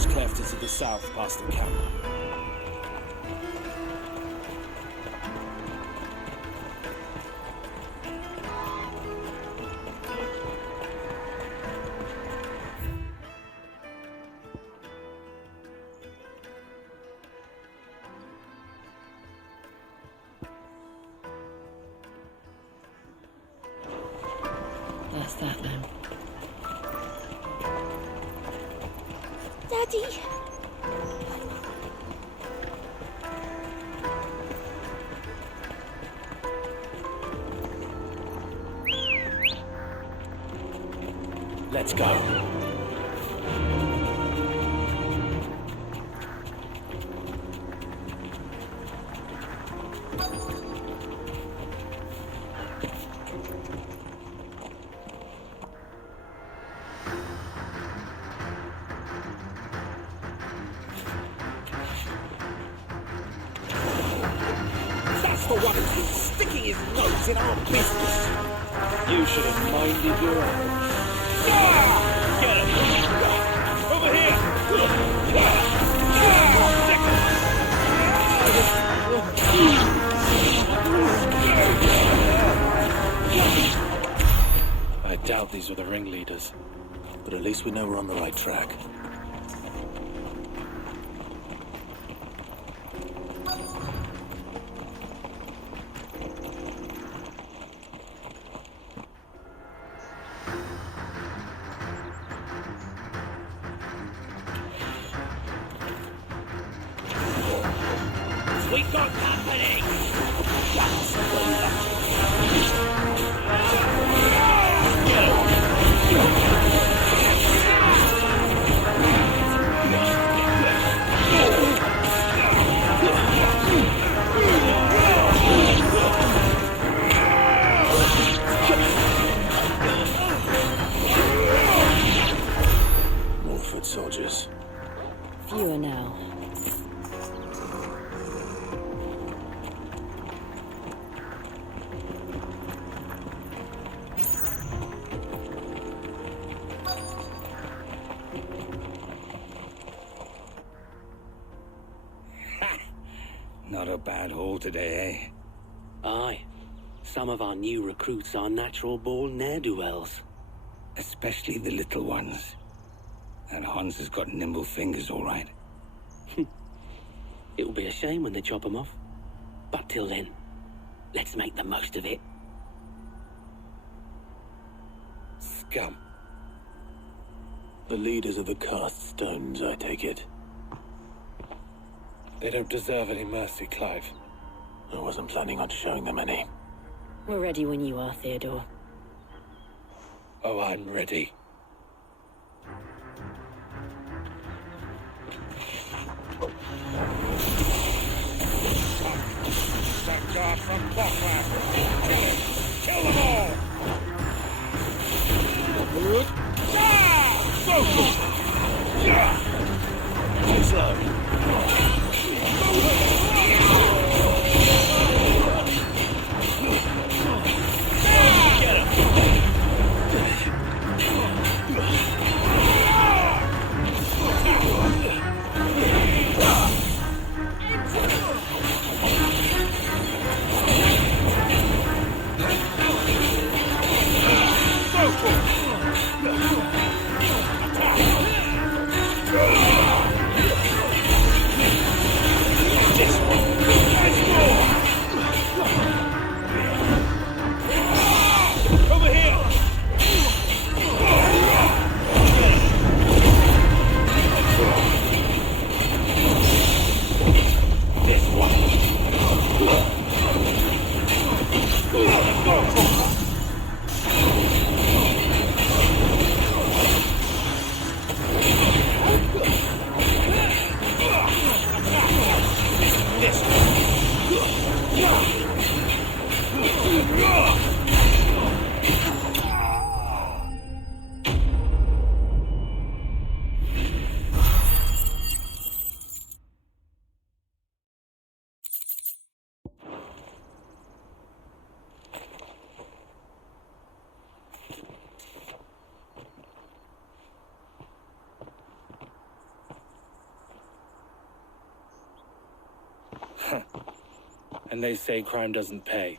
This cleft is to the south, past the camp. That's that then. Daddy! Let's go. That's the one who's been sticking his nose in our business. You should have minded your own. Get him! Over here! I doubt these were the ringleaders, but at least we know we're on the right track. We got company! That's the more foot soldiers. Fewer now. Not a bad haul today, eh? Aye. Some of our new recruits are natural-born ne'er-do-wells. Especially the little ones. And Hans has got nimble fingers, all right. It'll be a shame when they chop them off. But till then, let's make the most of it. Scum. The leaders of the cast stones, I take it. They don't deserve any mercy, Clive. I wasn't planning on showing them any. We're ready when you are, Theodore. Oh, I'm ready. That guard from Botland! Kill them all! Too slow. Attack! And they say crime doesn't pay.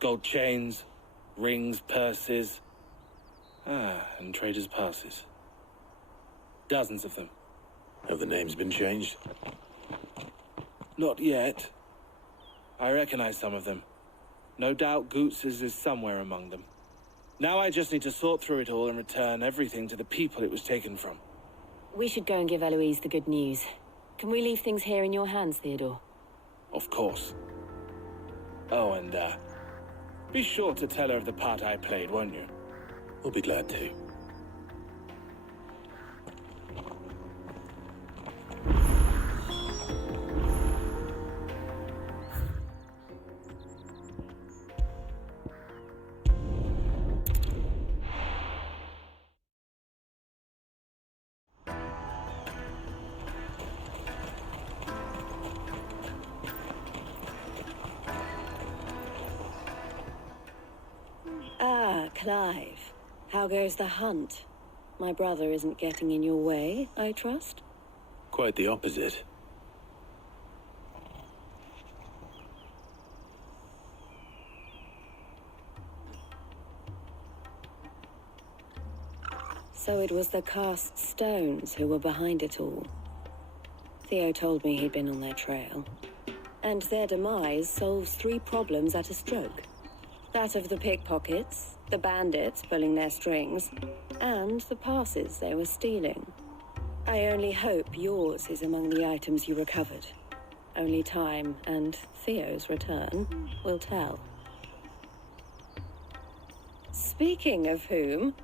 Gold chains, rings, purses. And traders' passes. Dozens of them. Have the names been changed? Not yet. I recognize some of them. No doubt Goots's is somewhere among them. Now I just need to sort through it all and return everything to the people it was taken from. We should go and give Eloise the good news. Can we leave things here in your hands, Theodore? Of course. Oh, and, be sure to tell her of the part I played, won't you? We'll be glad to. Ah, Clive. How goes the hunt? My brother isn't getting in your way, I trust? Quite the opposite. So it was the cast stones who were behind it all. Theo told me he'd been on their trail. And their demise solves 3 problems at a stroke. That of the pickpockets, the bandits pulling their strings, and the passes they were stealing. I only hope yours is among the items you recovered. Only time and Theo's return will tell. Speaking of whom,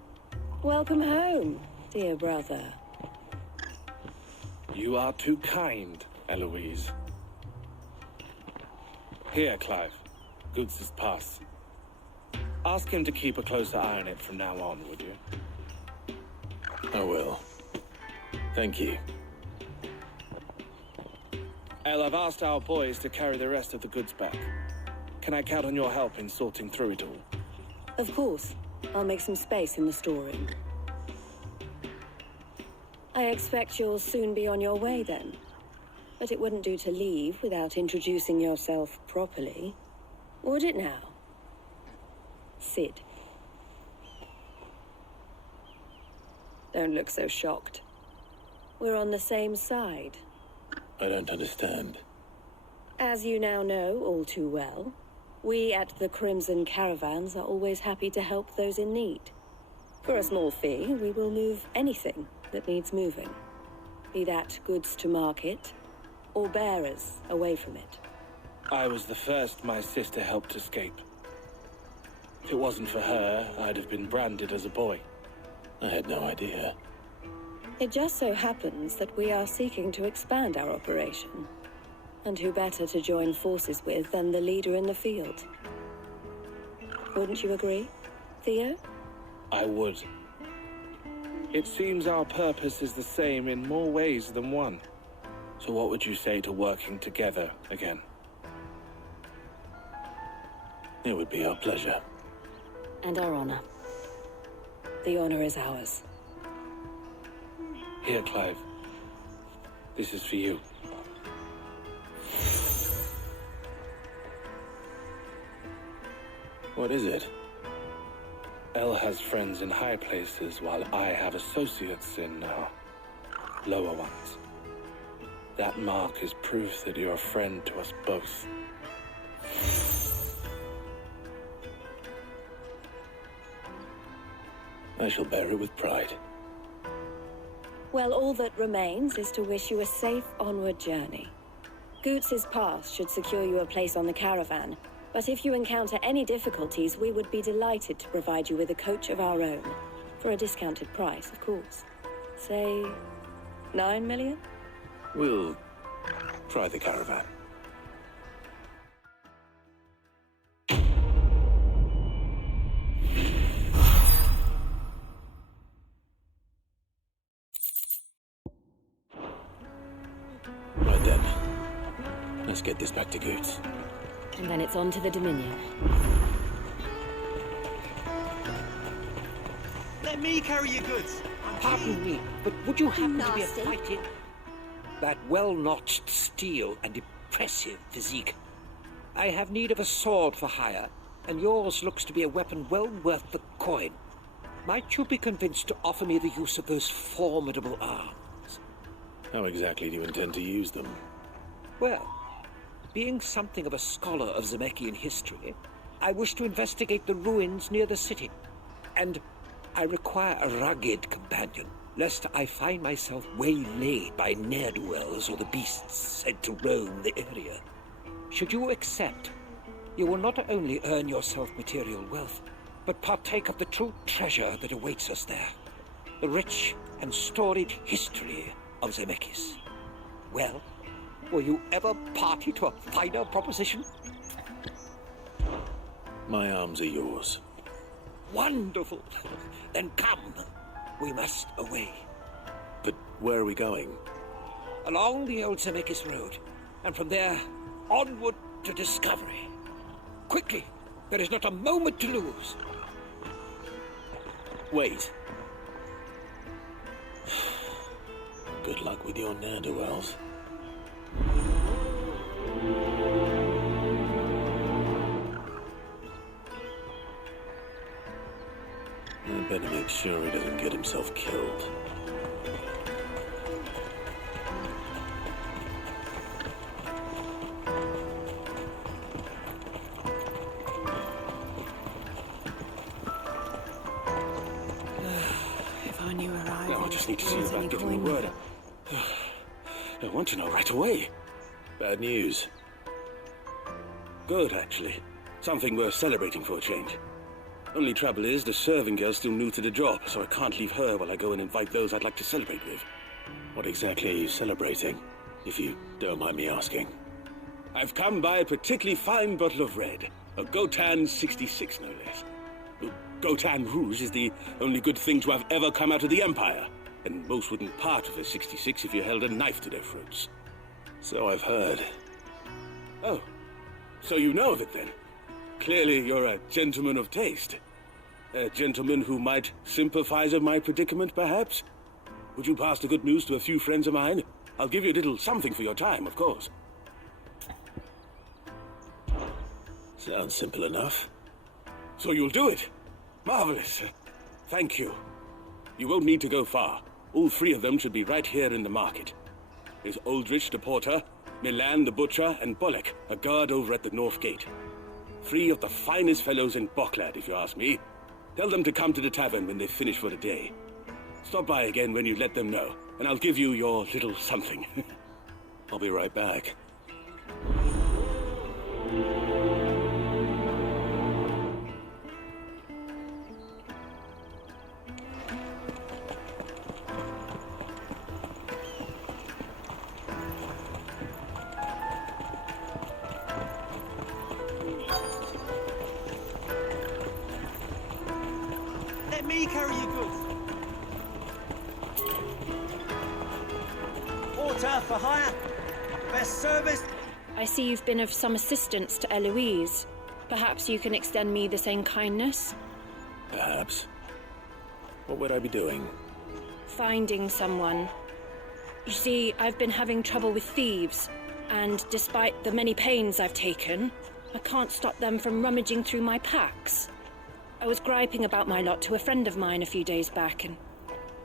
welcome home, dear brother. You are too kind, Eloise. Here, Clive. Goods's pass. Ask him to keep a closer eye on it from now on, would you? I will. Thank you. El, I've asked our boys to carry the rest of the goods back. Can I count on your help in sorting through it all? Of course. I'll make some space in the storeroom. I expect you'll soon be on your way then. But it wouldn't do to leave without introducing yourself properly. Would it now? Sid. Don't look so shocked. We're on the same side. I don't understand. As you now know all too well, we at the Crimson Caravans are always happy to help those in need. For a small fee, we will move anything that needs moving. Be that goods to market, or bearers away from it. I was the first my sister helped escape. If it wasn't for her, I'd have been branded as a boy. I had no idea. It just so happens that we are seeking to expand our operation. And who better to join forces with than the leader in the field? Wouldn't you agree, Theo? I would. It seems our purpose is the same in more ways than one. So what would you say to working together again? It would be our pleasure. And our honor. The honor is ours. Here, Clive. This is for you. What is it? El has friends in high places, while I have associates in, lower ones. That mark is proof that you're a friend to us both. I shall bear it with pride. Well, all that remains is to wish you a safe onward journey. Goots's pass should secure you a place on the caravan, but if you encounter any difficulties, we would be delighted to provide you with a coach of our own. For a discounted price, of course. Say, 9 million? We'll try the caravan. Right then. Let's get this back to Goots. And then it's on to the Dominion. Let me carry your goods. Pardon me, but would you happen to be a fighting? That well-notched steel and impressive physique. I have need of a sword for hire, and yours looks to be a weapon well worth the coin. Might you be convinced to offer me the use of those formidable arms? How exactly do you intend to use them? Well, being something of a scholar of Zemeckis history, I wish to investigate the ruins near the city. And I require a rugged companion, lest I find myself waylaid by ne'er-do-wells or the beasts said to roam the area. Should you accept, you will not only earn yourself material wealth, but partake of the true treasure that awaits us there. The rich and storied history of Zemeckis. Well, were you ever party to a finer proposition? My arms are yours. Wonderful! Then come. We must away. But where are we going? Along the old Zemeckis Road, and from there, onward to discovery. Quickly! There is not a moment to lose. Wait. Good luck with your ne'er-do-wells. I better make sure he doesn't get himself killed. If I knew where I Now I was, just need to see was about any getting the point. word out. I want to know right away. Bad news. Good, actually. Something worth celebrating for a change. Only trouble is, the serving girl's still new to the job, so I can't leave her while I go and invite those I'd like to celebrate with. What exactly are you celebrating, if you don't mind me asking? I've come by a particularly fine bottle of red. A Gotan 66, no less. Gotan Rouge is the only good thing to have ever come out of the Empire. And most wouldn't part with a 66 if you held a knife to their throats. So I've heard. Oh, so you know of it then? Clearly you're a gentleman of taste. A gentleman who might sympathize with my predicament, perhaps? Would you pass the good news to a few friends of mine? I'll give you a little something for your time, of course. Sounds simple enough. So you'll do it? Marvelous. Thank you. You won't need to go far. All three of them should be right here in the market. There's Aldrich the porter, Milan the butcher, and Bollock, a guard over at the north gate. Three of the finest fellows in Bocklad, if you ask me. Tell them to come to the tavern when they've finished for the day. Stop by again when you let them know, and I'll give you your little something. I'll be right back. Let me carry your goods. Porter for hire. Best service. I see you've been of some assistance to Eloise. Perhaps you can extend me the same kindness? Perhaps. What would I be doing? Finding someone. You see, I've been having trouble with thieves, and despite the many pains I've taken, I can't stop them from rummaging through my packs. I was griping about my lot to a friend of mine a few days back, and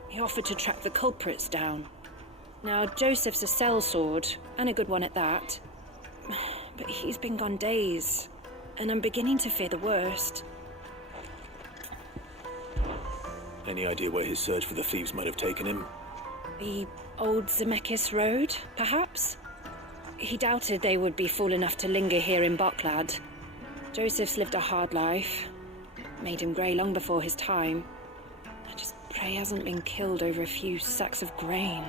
he offered to track the culprits down. Now, Joseph's a sellsword, and a good one at that. But he's been gone days, and I'm beginning to fear the worst. Any idea where his search for the thieves might have taken him? The old Zemeckis Road, perhaps? He doubted they would be fool enough to linger here in Bocklad. Joseph's lived a hard life. Made him grey long before his time. I just pray he hasn't been killed over a few sacks of grain.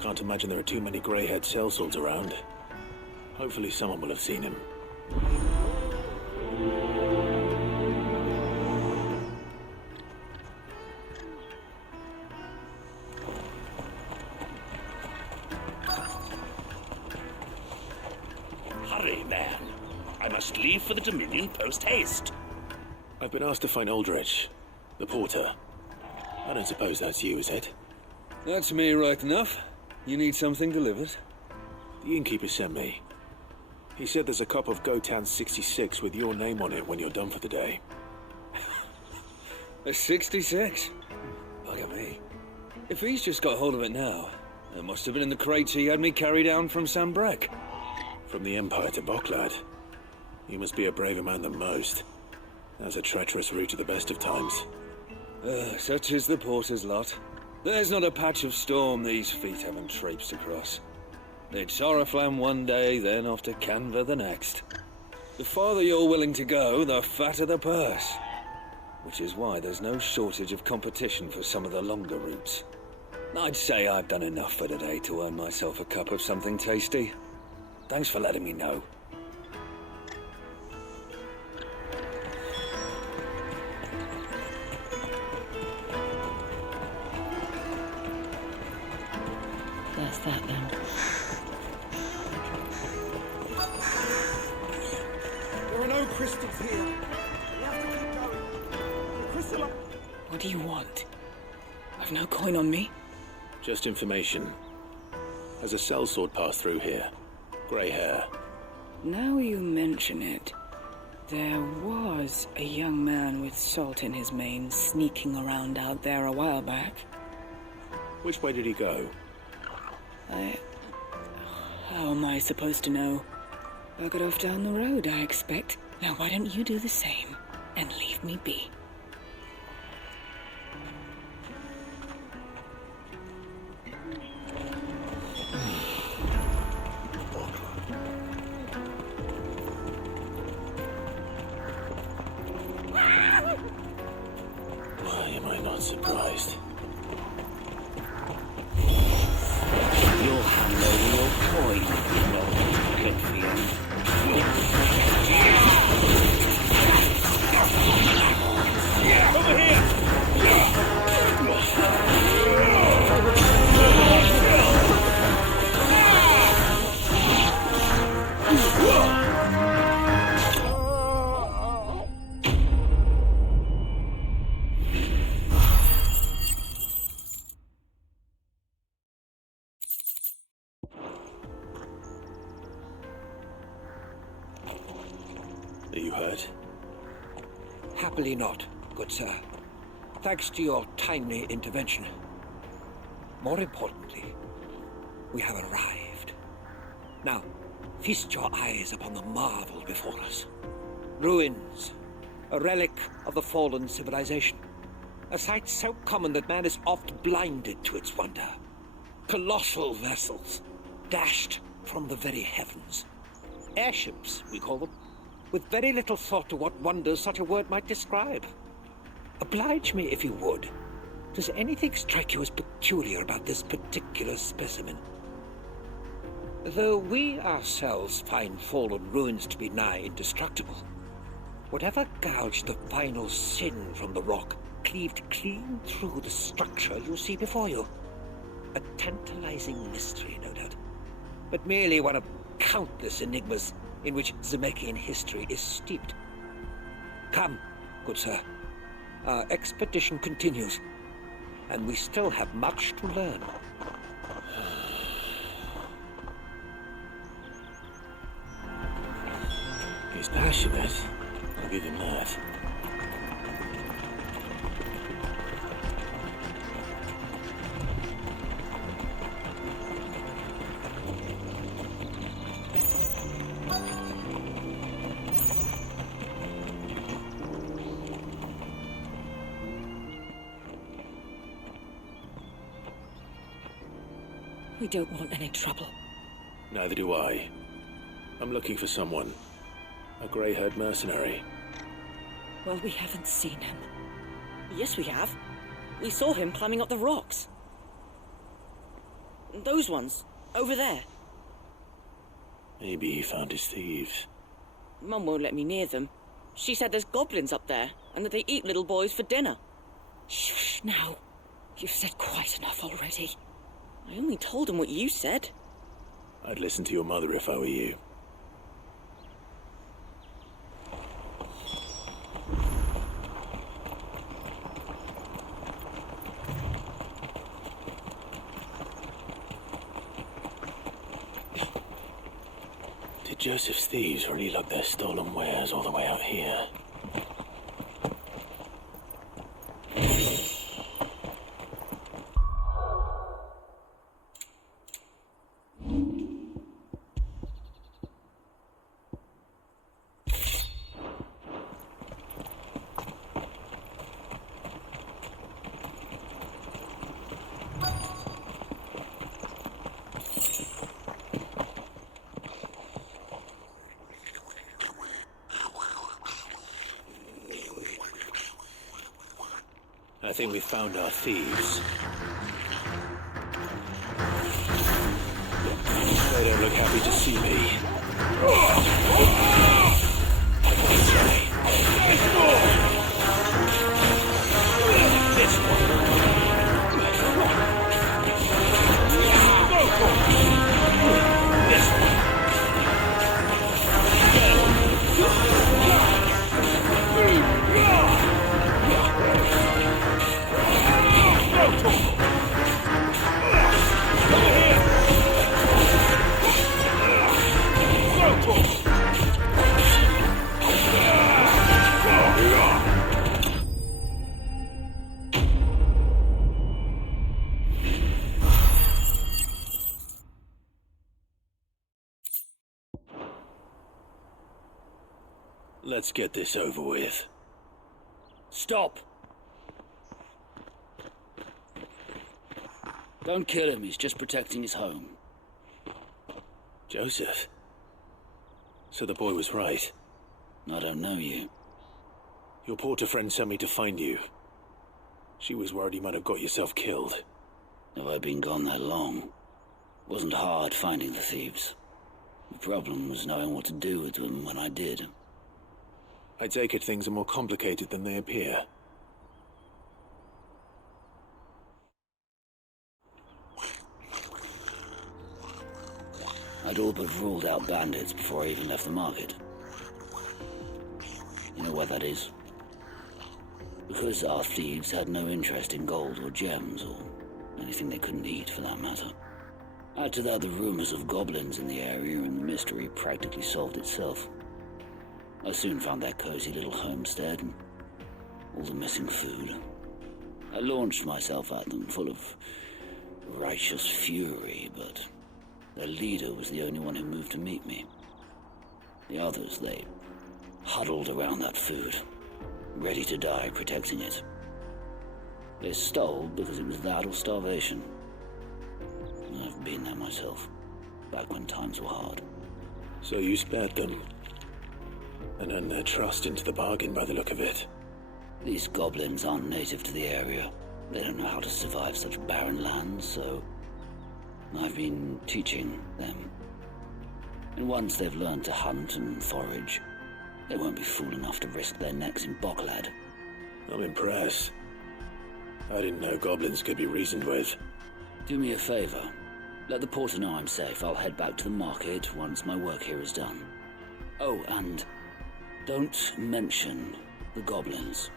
Can't imagine there are too many grey-haired sellswords around. Hopefully someone will have seen him. Hurry, man. I must leave for the Dominion post-haste. I've been asked to find Aldrich, the porter. I don't suppose that's you, is it? That's me right enough. You need something delivered? The innkeeper sent me. He said there's a cup of Gotown 66 with your name on it when you're done for the day. A 66? Look at me. If he's just got hold of it now, it must have been in the crates he had me carry down from Sambrek. From the Empire to Boklad. You must be a braver man than most. That's a treacherous route at the best of times. Such is the porter's lot. There's not a patch of storm these feet haven't traipsed across. It's Oriflamme one day, then off to Canva the next. The farther you're willing to go, the fatter the purse. Which is why there's no shortage of competition for some of the longer routes. I'd say I've done enough for today to earn myself a cup of something tasty. Thanks for letting me know. That's that then. There are no crystals here. We have to keep going. The crystal... What do you want? I've no coin on me. Just information. Has a sellsword passed through here? Grey hair. Now you mention it, there was a young man with salt in his mane sneaking around out there a while back. Which way did he go? How am I supposed to know? Buggered off down the road, I expect. Now why don't you do the same and leave me be? Why am I not surprised? You'll hand over your coin, you know, good for you. Over here! Are you hurt? Happily not, good sir. Thanks to your timely intervention. More importantly, we have arrived. Now, feast your eyes upon the marvel before us. Ruins, a relic of the fallen civilization. A sight so common that man is oft blinded to its wonder. Colossal vessels, dashed from the very heavens. Airships, we call them, with very little thought to what wonders such a word might describe. Oblige me if you would. Does anything strike you as peculiar about this particular specimen? Though we ourselves find fallen ruins to be nigh indestructible, whatever gouged the final sin from the rock cleaved clean through the structure you see before you. A tantalizing mystery, no doubt, but merely one of countless enigmas in which Zemeckyan history is steeped. Come, good sir. Our expedition continues, and we still have much to learn. He's passionate. I'll give him that. We don't want any trouble. Neither do I. I'm looking for someone. A grey-haired mercenary. Well, we haven't seen him. Yes, we have. We saw him climbing up the rocks. Those ones, over there. Maybe he found his thieves. Mum won't let me near them. She said there's goblins up there, and that they eat little boys for dinner. Shush now. You've said quite enough already. I only told him what you said. I'd listen to your mother if I were you. Did Joseph's thieves really lug their stolen wares all the way out here? I think we found our thieves. They don't look happy to see me. Let's get this over with. Stop! Don't kill him, he's just protecting his home. Joseph? So the boy was right. I don't know you. Your porter friend sent me to find you. She was worried you might have got yourself killed. Have I been gone that long? It wasn't hard finding the thieves. The problem was knowing what to do with them when I did. I take it things are more complicated than they appear. I'd all but ruled out bandits before I even left the market. You know why that is? Because our thieves had no interest in gold or gems, or anything they couldn't eat for that matter. Add to that the rumors of goblins in the area, and the mystery practically solved itself. I soon found their cozy little homestead and all the missing food. I launched myself at them, full of righteous fury, but their leader was the only one who moved to meet me. The others, they huddled around that food, ready to die protecting it. They stole because it was that or starvation. I've been there myself, back when times were hard. So you spared them, and earned their trust into the bargain by the look of it. These goblins aren't native to the area. They don't know how to survive such barren lands, so I've been teaching them. And once they've learned to hunt and forage, they won't be fool enough to risk their necks in Bocklad. I'm impressed. I didn't know goblins could be reasoned with. Do me a favor. Let the porter know I'm safe. I'll head back to the market once my work here is done. Oh, and don't mention the goblins.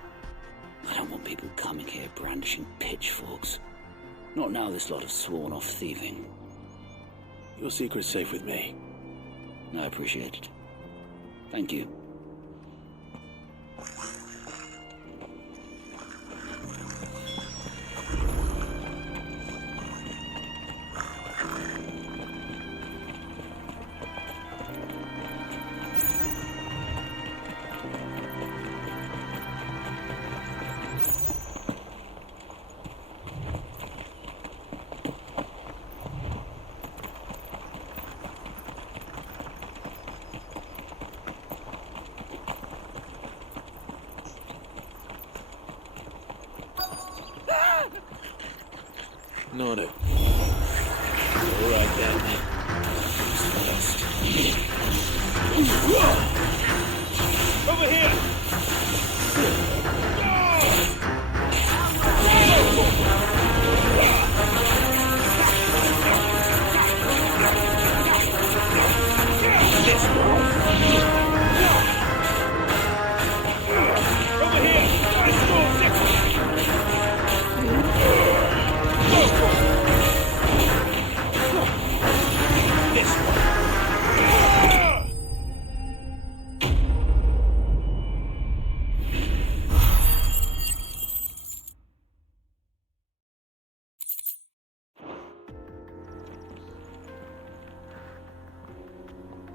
I don't want people coming here brandishing pitchforks. Not now this lot have sworn off thieving. Your secret's safe with me. I appreciate it. Thank you. Not it. All right then. Over here! This one.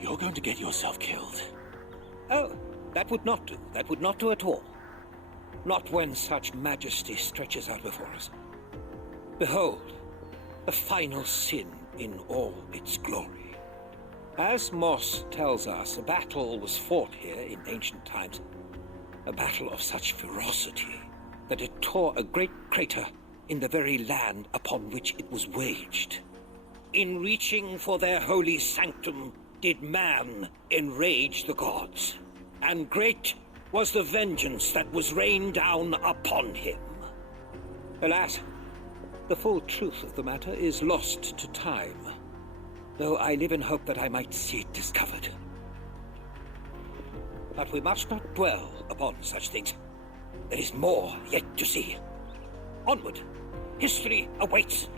You're going to get yourself killed. Oh, that would not do. That would not do at all. Not when such majesty stretches out before us. Behold, the final sin in all its glory. As Moss tells us, a battle was fought here in ancient times. A battle of such ferocity that it tore a great crater in the very land upon which it was waged. In reaching for their holy sanctum, did man enrage the gods, and great was the vengeance that was rained down upon him. Alas, the full truth of the matter is lost to time, though I live in hope that I might see it discovered. But we must not dwell upon such things. There is more yet to see. Onward! History awaits!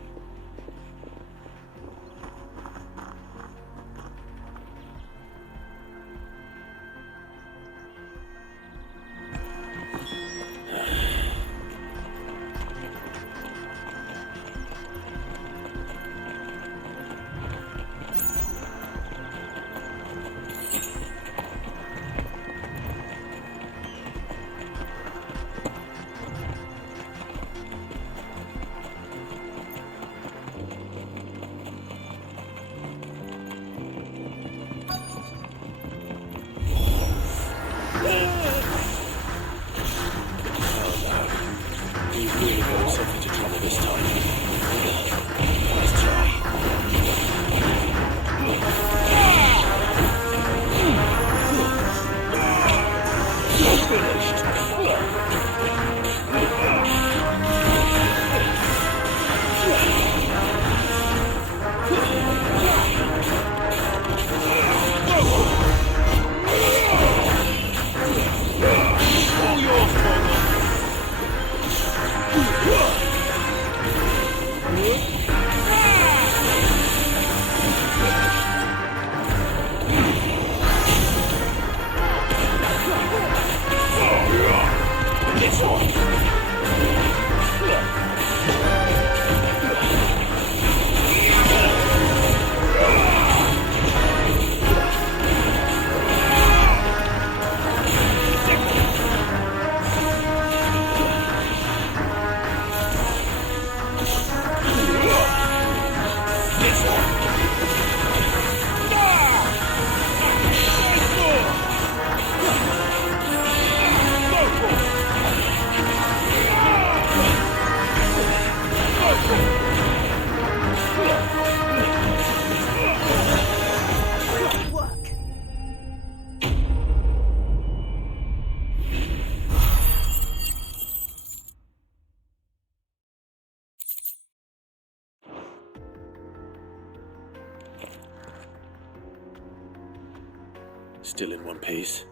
Still in one piece?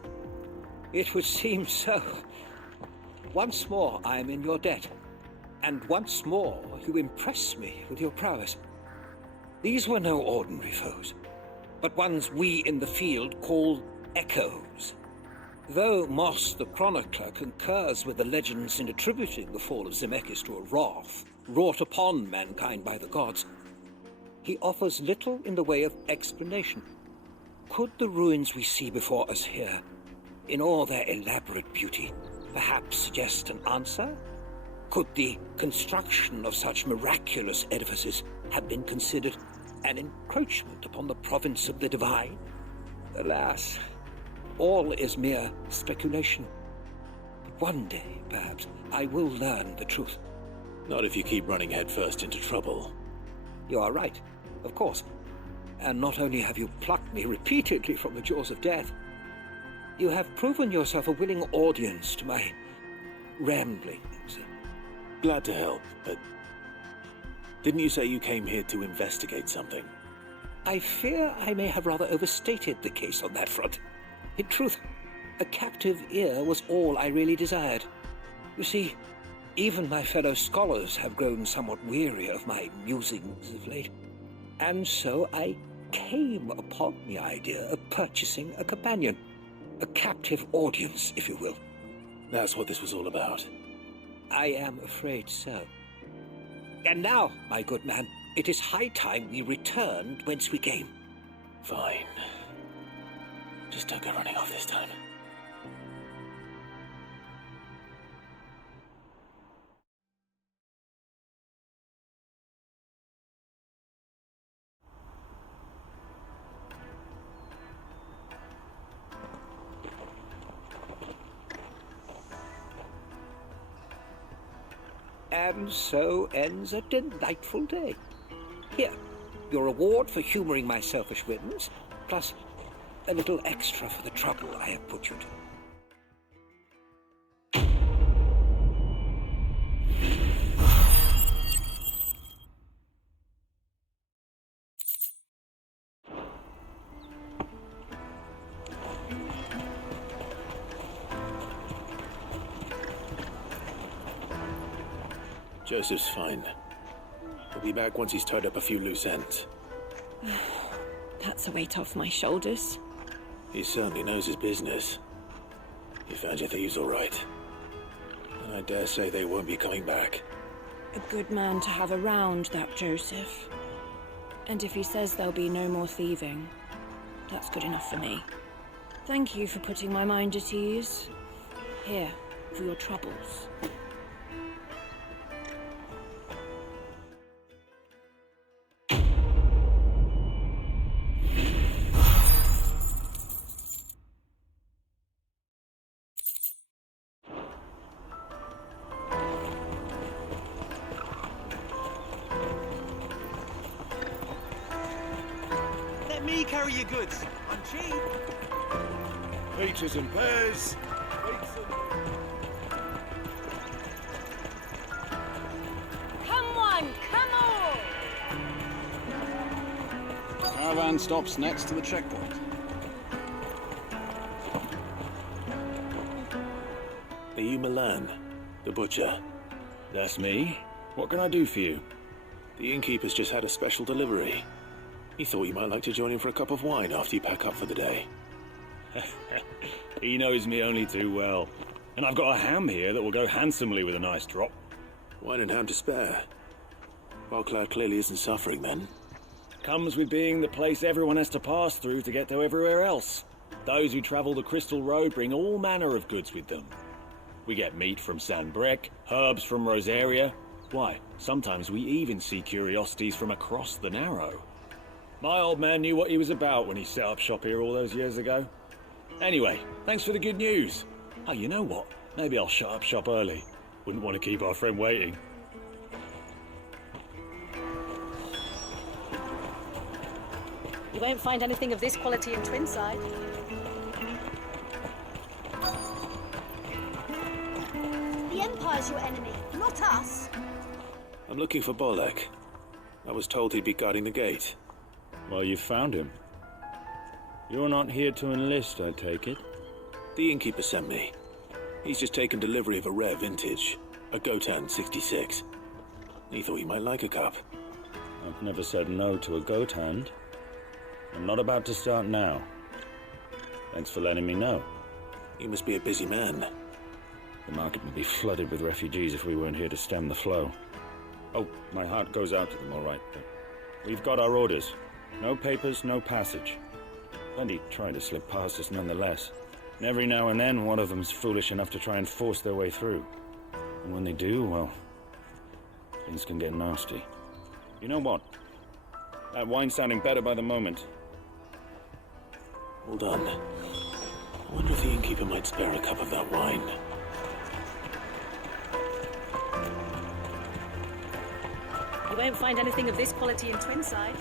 It would seem so. Once more I am in your debt, and once more you impress me with your prowess. These were no ordinary foes, but ones we in the field call echoes. Though Moss the chronicler concurs with the legends in attributing the fall of Zemeckis to a wrath wrought upon mankind by the gods, he offers little in the way of explanation. Could the ruins we see before us here, in all their elaborate beauty, perhaps suggest an answer? Could the construction of such miraculous edifices have been considered an encroachment upon the province of the divine? Alas, all is mere speculation. But one day, perhaps, I will learn the truth. Not if you keep running headfirst into trouble. You are right, of course. And not only have you plucked me repeatedly from the jaws of death, you have proven yourself a willing audience to my ramblings. Glad to help, but didn't you say you came here to investigate something? I fear I may have rather overstated the case on that front. In truth, a captive ear was all I really desired. You see, even my fellow scholars have grown somewhat weary of my musings of late. And so I came upon the idea of purchasing a companion. A captive audience, if you will. That's what this was all about. I am afraid so. And now, my good man, it is high time we returned whence we came. Fine. Just don't go running off this time. And so ends a delightful day. Here, your reward for humouring my selfish whims, plus a little extra for the trouble I have put you to. Joseph's fine. He'll be back once he's tied up a few loose ends. That's a weight off my shoulders. He certainly knows his business. You found your thieves all right. And I dare say they won't be coming back. A good man to have around, that Joseph. And if he says there'll be no more thieving, that's good enough for me. Thank you for putting my mind at ease. Here, for your troubles. Let me carry your goods. I'm cheap. Peaches and pears. Come on, come on! Caravan stops next to the checkpoint. Are you Milan, the butcher? That's me. What can I do for you? The innkeeper's just had a special delivery. He thought you might like to join him for a cup of wine after you pack up for the day. He knows me only too well. And I've got a ham here that will go handsomely with a nice drop. Wine and ham to spare. Barcloud clearly isn't suffering then. Comes with being the place everyone has to pass through to get to everywhere else. Those who travel the Crystal Road bring all manner of goods with them. We get meat from San Brec, herbs from Rosaria. Why, sometimes we even see curiosities from across the Narrow. My old man knew what he was about when he set up shop here all those years ago. Anyway, thanks for the good news. Oh, you know what? Maybe I'll shut up shop early. Wouldn't want to keep our friend waiting. You won't find anything of this quality in Twinside. The Empire's your enemy, not us. I'm looking for Bolek. I was told he'd be guarding the gate. Well, you found him. You're not here to enlist, I take it? The innkeeper sent me. He's just taken delivery of a rare vintage, a Gotan 66. He thought you might like a cup. I've never said no to a goat hand. I'm not about to start now. Thanks for letting me know. You must be a busy man. The market would be flooded with refugees if we weren't here to stem the flow. Oh, my heart goes out to them, all right. But we've got our orders. No papers, no passage. Plenty try to slip past us nonetheless. And every now and then, one of them's foolish enough to try and force their way through. And when they do, well, things can get nasty. You know what? That wine's sounding better by the moment. Well done. I wonder if the innkeeper might spare a cup of that wine. You won't find anything of this quality in Twinside.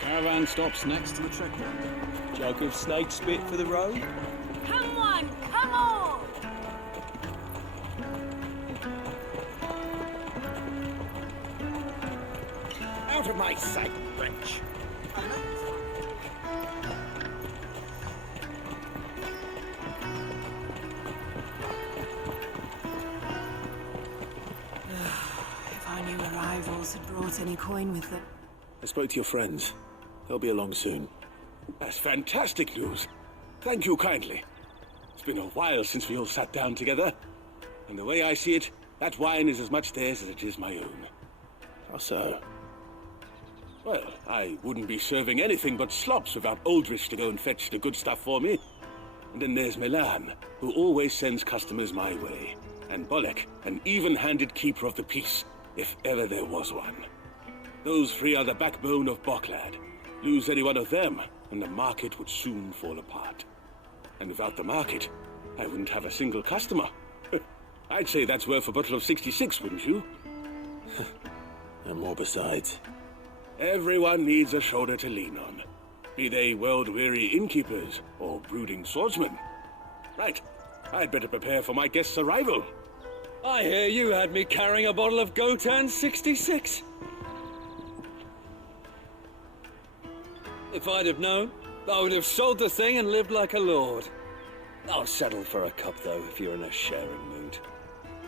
Caravan stops next to the checkpoint. Jug of snake spit for the road. Come on, come on! Out of my sight, wench. If our new arrivals had brought any coin with them. I spoke to your friends. They'll be along soon. That's fantastic news. Thank you kindly. It's been a while since we all sat down together. And the way I see it, that wine is as much theirs as it is my own. How so? Well, I wouldn't be serving anything but slops without Aldrich to go and fetch the good stuff for me. And then there's Milan, who always sends customers my way. And Bolek, an even-handed keeper of the peace, if ever there was one. Those three are the backbone of Boklad. Lose any one of them, and the market would soon fall apart. And without the market, I wouldn't have a single customer. I'd say that's worth a bottle of 66, wouldn't you? And more besides. Everyone needs a shoulder to lean on. Be they world-weary innkeepers or brooding swordsmen. Right, I'd better prepare for my guest's arrival. I hear you had me carrying a bottle of Gotan 66. If I'd have known, I would have sold the thing and lived like a lord. I'll settle for a cup, though, if you're in a sharing mood.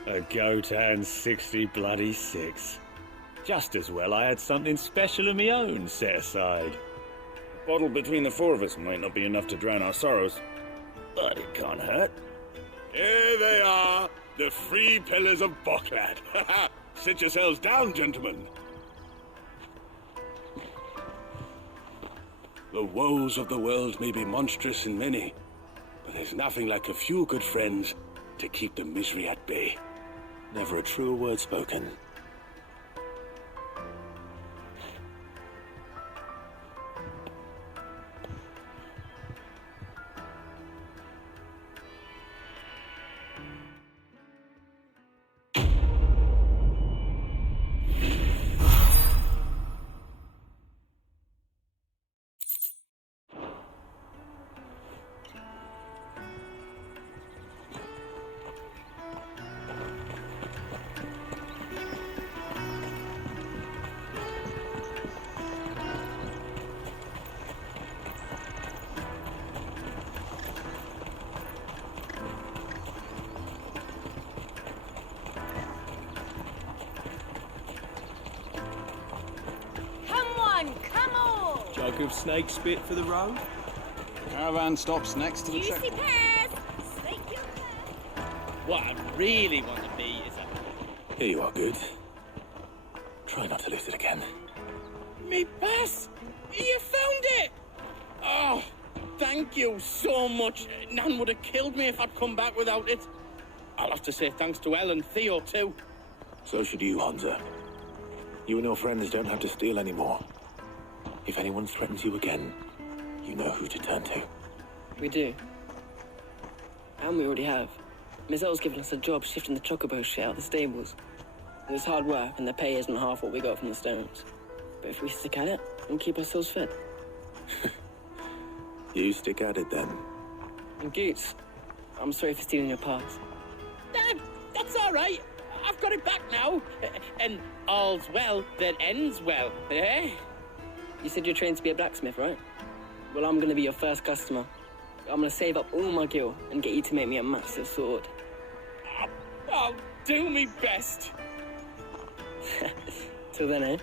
A Gotan 60 bloody 6. Just as well I had something special of my own set aside. A bottle between the four of us might not be enough to drown our sorrows, but it can't hurt. Here they are, the three pillars of Boklad. Sit yourselves down, gentlemen. The woes of the world may be monstrous in many, but there's nothing like a few good friends to keep the misery at bay. Never a truer word spoken. Jug of snake spit for the road. Caravan stops next to the checkpoint. What I really want to be is a... Here you are, good. Try not to lose it again. Me pass! You found it! Oh, thank you so much. Nan would have killed me if I'd come back without it. I'll have to say thanks to Elle and Theo, too. So should you, Hansa. You and your friends don't have to steal anymore. If anyone threatens you again, you know who to turn to. We do. And we already have. Mizelle's given us a job shifting the chocobo shit out of the stables. It was hard work, and the pay isn't half what we got from the stones. But if we stick at it, we'll keep ourselves fit. You stick at it, then. And Goots, I'm sorry for stealing your pass. That's all right. I've got it back now. And all's well that ends well, eh? You said you're trained to be a blacksmith, right? Well, I'm gonna be your first customer. I'm gonna save up all my gil and get you to make me a massive sword. I'll do me best. Till then, eh?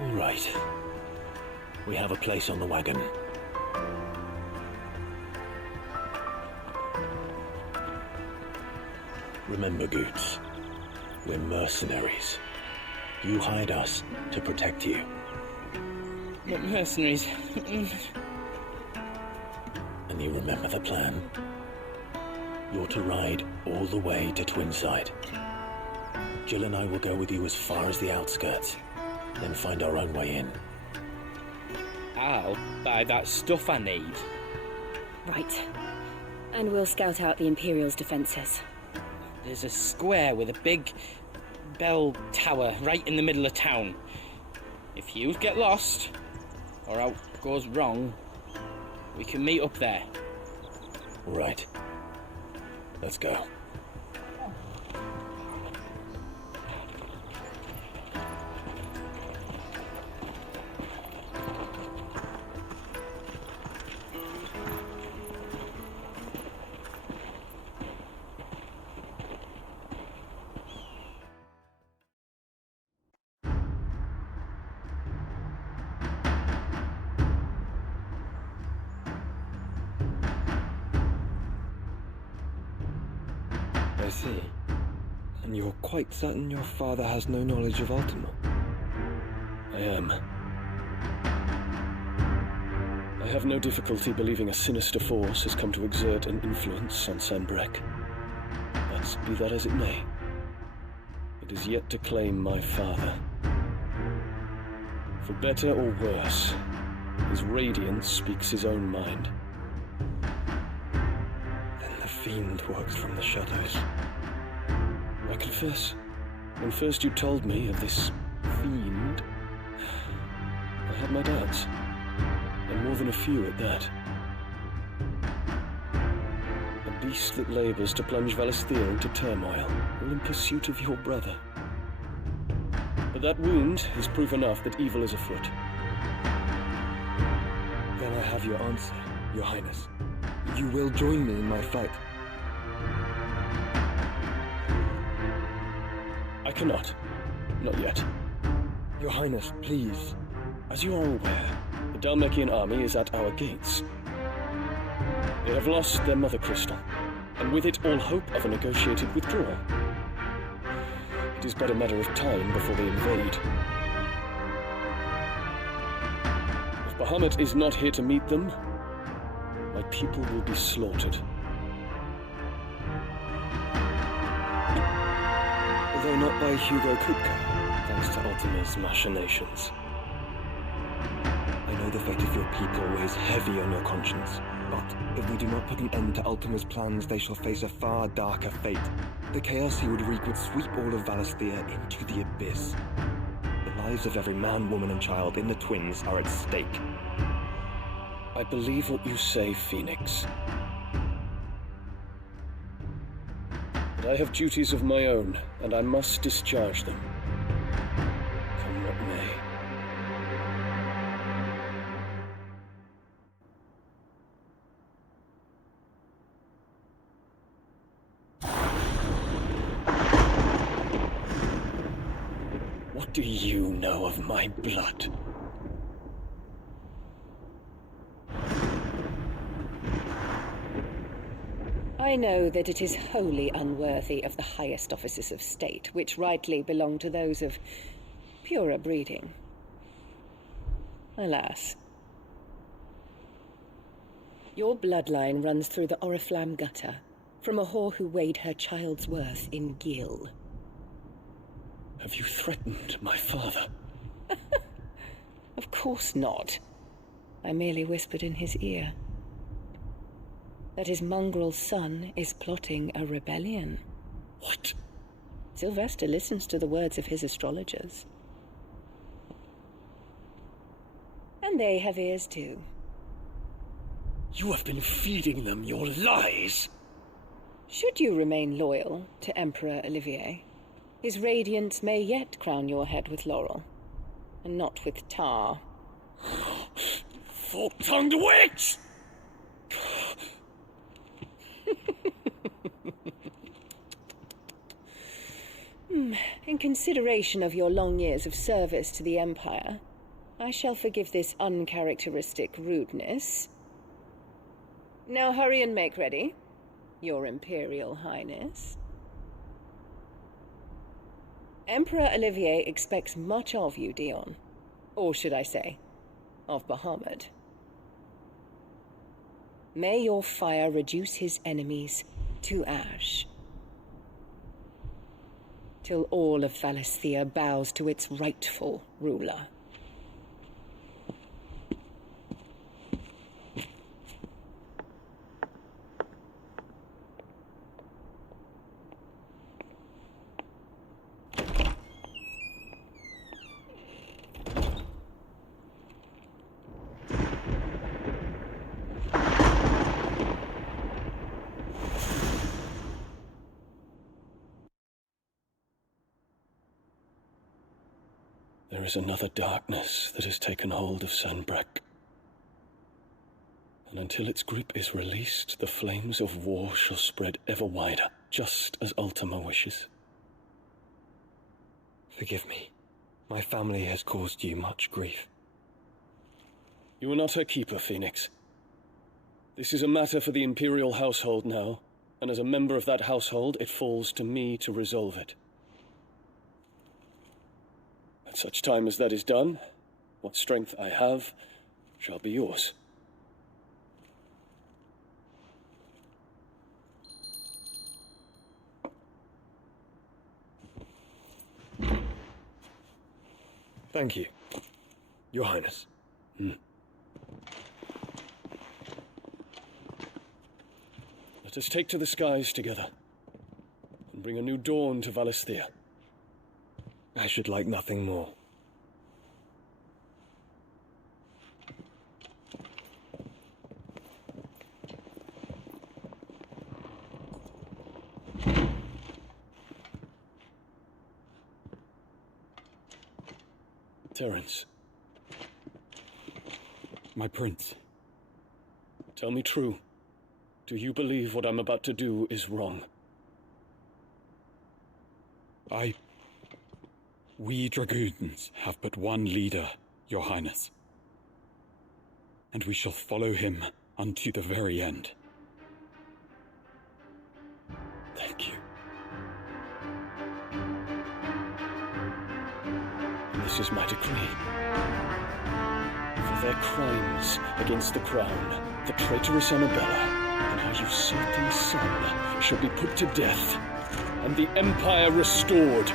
All right. We have a place on the wagon. Remember, Goots, we're mercenaries. You hired us to protect you. But mercenaries... And you remember the plan? You're to ride all the way to Twinside. Jill and I will go with you as far as the outskirts, then find our own way in. I'll buy that stuff I need. Right. And we'll scout out the Imperial's defences. There's a square with a big bell tower right in the middle of town. If you get lost, or out goes wrong, we can meet up there. Right. Let's go. And you're quite certain your father has no knowledge of Ultima? I am. I have no difficulty believing a sinister force has come to exert an influence on Sanbreque. But be that as it may, it is yet to claim my father. For better or worse, his radiance speaks his own mind. Then the fiend works from the shadows. I confess, when first you told me of this fiend, I had my doubts, and more than a few at that. A beast that labours to plunge Valisthea into turmoil, all in pursuit of your brother. But that wound is proof enough that evil is afoot. Then I have your answer, Your Highness. You will join me in my fight. I cannot. Not yet. Your Highness, please. As you are aware, the Dhalmekian army is at our gates. They have lost their mother crystal, and with it all hope of a negotiated withdrawal. It is but a matter of time before they invade. If Bahamut is not here to meet them, my people will be slaughtered. Though not by Hugo Kupka, thanks to Ultima's machinations. I know the fate of your people weighs heavy on your conscience, but if we do not put an end to Ultima's plans, they shall face a far darker fate. The chaos he would wreak would sweep all of Valisthea into the abyss. The lives of every man, woman, and child in the Twins are at stake. I believe what you say, Phoenix. But I have duties of my own, and I must discharge them. Come what may. What do you know of my blood? I know that it is wholly unworthy of the highest offices of state, which rightly belong to those of purer breeding. Alas. Your bloodline runs through the Oriflamme gutter, from a whore who weighed her child's worth in gil. Have you threatened my father? Of course not. I merely whispered in his ear that his mongrel son is plotting a rebellion. What? Sylvester listens to the words of his astrologers. And they have ears too. You have been feeding them your lies! Should you remain loyal to Emperor Olivier, his radiance may yet crown your head with laurel, and not with tar. Fork-tongued witch! In consideration of your long years of service to the Empire, I shall forgive this uncharacteristic rudeness. Now hurry and make ready, Your Imperial Highness. Emperor Olivier expects much of you, Dion. Or should I say, of Bahamut. May your fire reduce his enemies to ash, till all of Valisthea bows to its rightful ruler. There is another darkness that has taken hold of Sanbreque. And until its grip is released, the flames of war shall spread ever wider, just as Ultima wishes. Forgive me. My family has caused you much grief. You are not her keeper, Phoenix. This is a matter for the Imperial household now, and as a member of that household, it falls to me to resolve it. At such time as that is done, what strength I have shall be yours. Thank you, Your Highness. Let us take to the skies together, and bring a new dawn to Valisthea. I should like nothing more. Terence. My prince. Tell me true. Do you believe what I'm about to do is wrong? We dragoons have but one leader, Your Highness. And we shall follow him unto the very end. Thank you. This is my decree. For their crimes against the crown, the traitorous Annabella and our usurping son shall be put to death, and the Empire restored.